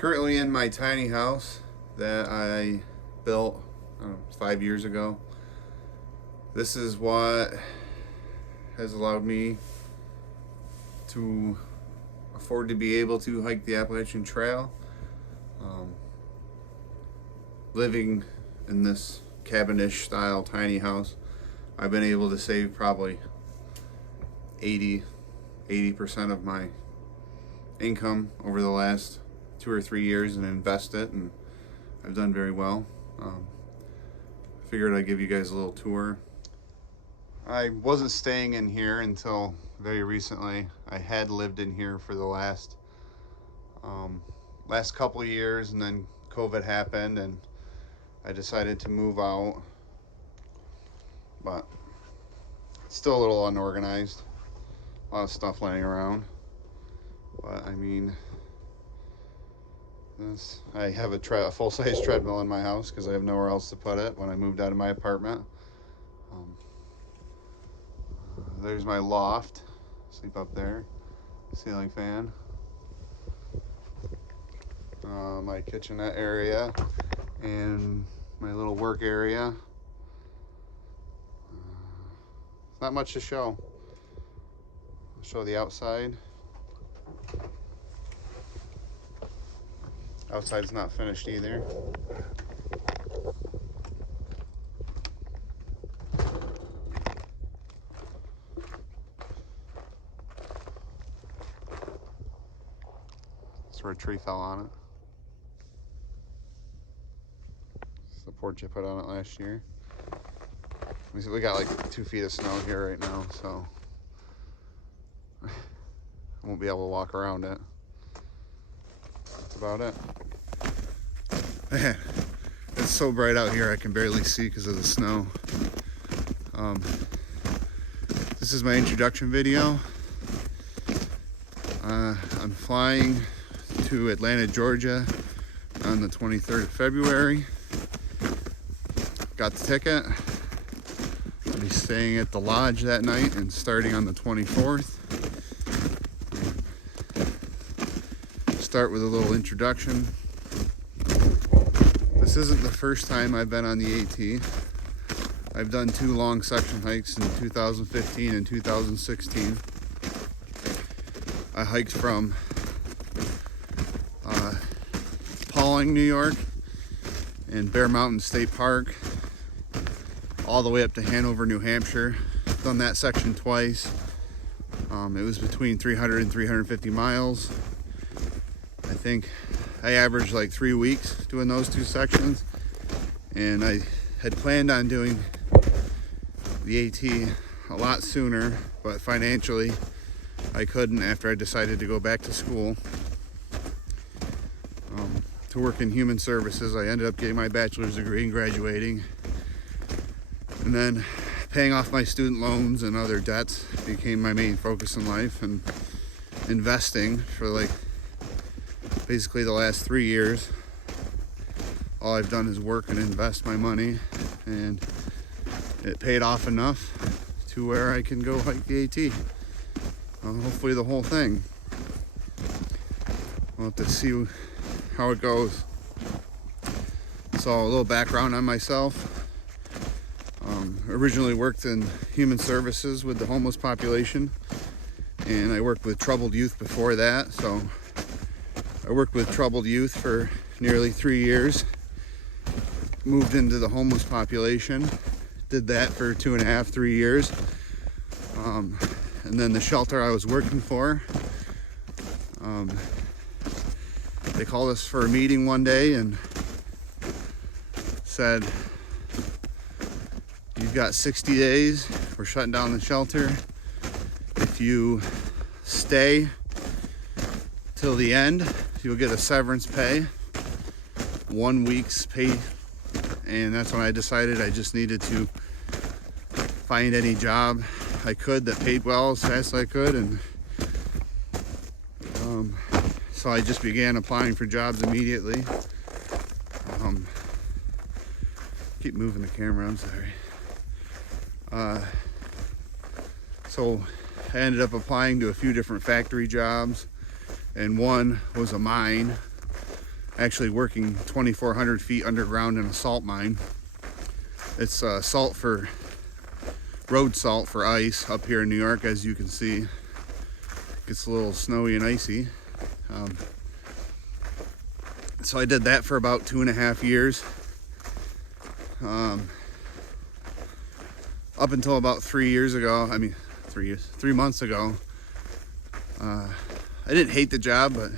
Currently in my tiny house that I built 5 years ago. This is what has allowed me to afford to be able to hike the Appalachian Trail. Living in this cabinish style tiny house, I've been able to save probably 80% of my income over the last 2 or 3 years and invest it, and I've done very well. I figured I'd give you guys a little tour. I wasn't staying in here until very recently. I had lived in here for the last couple of years, and then COVID happened and I decided to move out, but it's still a little unorganized. A lot of stuff laying around, but I mean, I have a full-size treadmill in my house because I have nowhere else to put it when I moved out of my apartment. There's my loft, sleep up there, ceiling fan. My kitchenette area and my little work area. Not much to show. I'll show the outside. Outside's not finished either. That's where a tree fell on it. It's the porch I put on it last year. We got like 2 feet of snow here right now, so I won't be able to walk around it. That's about it. Man, it's so bright out here I can barely see because of the snow. This is my introduction video. I'm flying to Atlanta, Georgia on the 23rd of February. Got the ticket. I'll be staying at the lodge that night and starting on the 24th. Start with a little introduction. This isn't the first time I've been on the AT. I've done 2 long section hikes in 2015 and 2016. I hiked from Pauling, New York and Bear Mountain State Park all the way up to Hanover, New Hampshire. Done that section twice. It was between 300 and 350 miles. I think I averaged like 3 weeks doing those 2 sections, and I had planned on doing the AT a lot sooner, but financially I couldn't after I decided to go back to school to work in human services. I ended up getting my bachelor's degree and graduating, and then paying off my student loans and other debts became my main focus in life, and investing for like basically the last 3 years. All I've done is work and invest my money, and it paid off enough to where I can go hike the AT. Hopefully the whole thing. We'll have to see how it goes. So a little background on myself. Originally worked in human services with the homeless population, and I worked with troubled youth before that. So I worked with troubled youth for nearly 3 years. Moved into the homeless population. Did that for 2.5, 3 years. And then the shelter I was working for, they called us for a meeting one day and said, "You've got 60 days. We're shutting down the shelter. If you stay till the end, you'll get a severance pay, 1 week's pay." And that's when I decided I just needed to find any job I could that paid well as fast as I could, and so I just began applying for jobs immediately. Keep moving the camera, I'm sorry. So I ended up applying to a few different factory jobs, and one was a mine. actually working 2,400 feet underground in a salt mine. It's salt for road salt for ice up here in New York. As you can see, it gets a little snowy and icy. So I did that for about 2.5 years. Up until about 3 months ago, I didn't hate the job, but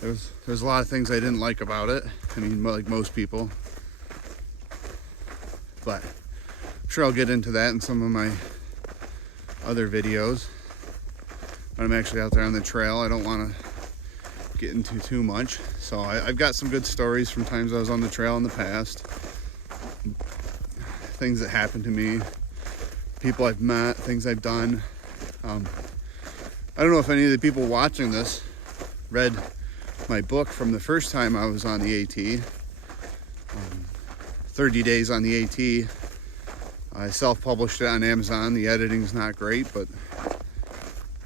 there's a lot of things I didn't like about it. I mean, like most people. But I'm sure I'll get into that in some of my other videos. But I'm actually out there on the trail. I don't want to get into too much. So I've got some good stories from times I was on the trail in the past. Things that happened to me, people I've met, things I've done. I don't know if any of the people watching this read my book from the first time I was on the AT. 30 Days on the AT. I self-published it on Amazon. The editing's not great, but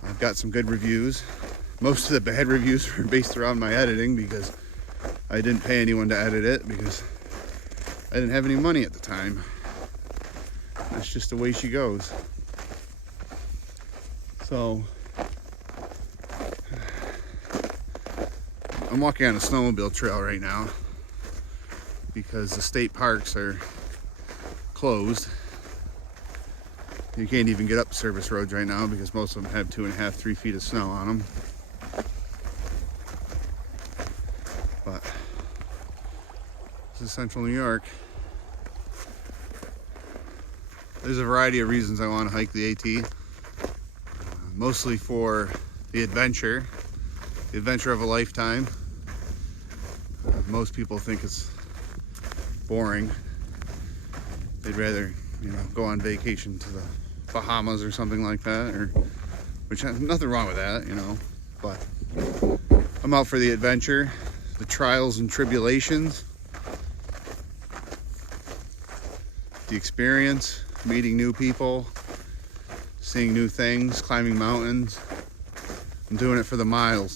I've got some good reviews. Most of the bad reviews were based around my editing because I didn't pay anyone to edit it because I didn't have any money at the time. That's just the way she goes. So I'm walking on a snowmobile trail right now because the state parks are closed. You can't even get up service roads right now because most of them have 2.5, 3 feet of snow on them. But this is central New York. There's a variety of reasons I want to hike the AT. Mostly for the adventure of a lifetime. Most people think it's boring. They'd rather, go on vacation to the Bahamas or something like that, which nothing wrong with that, but I'm out for the adventure, the trials and tribulations, the experience, meeting new people, seeing new things, climbing mountains. I'm doing it for the miles.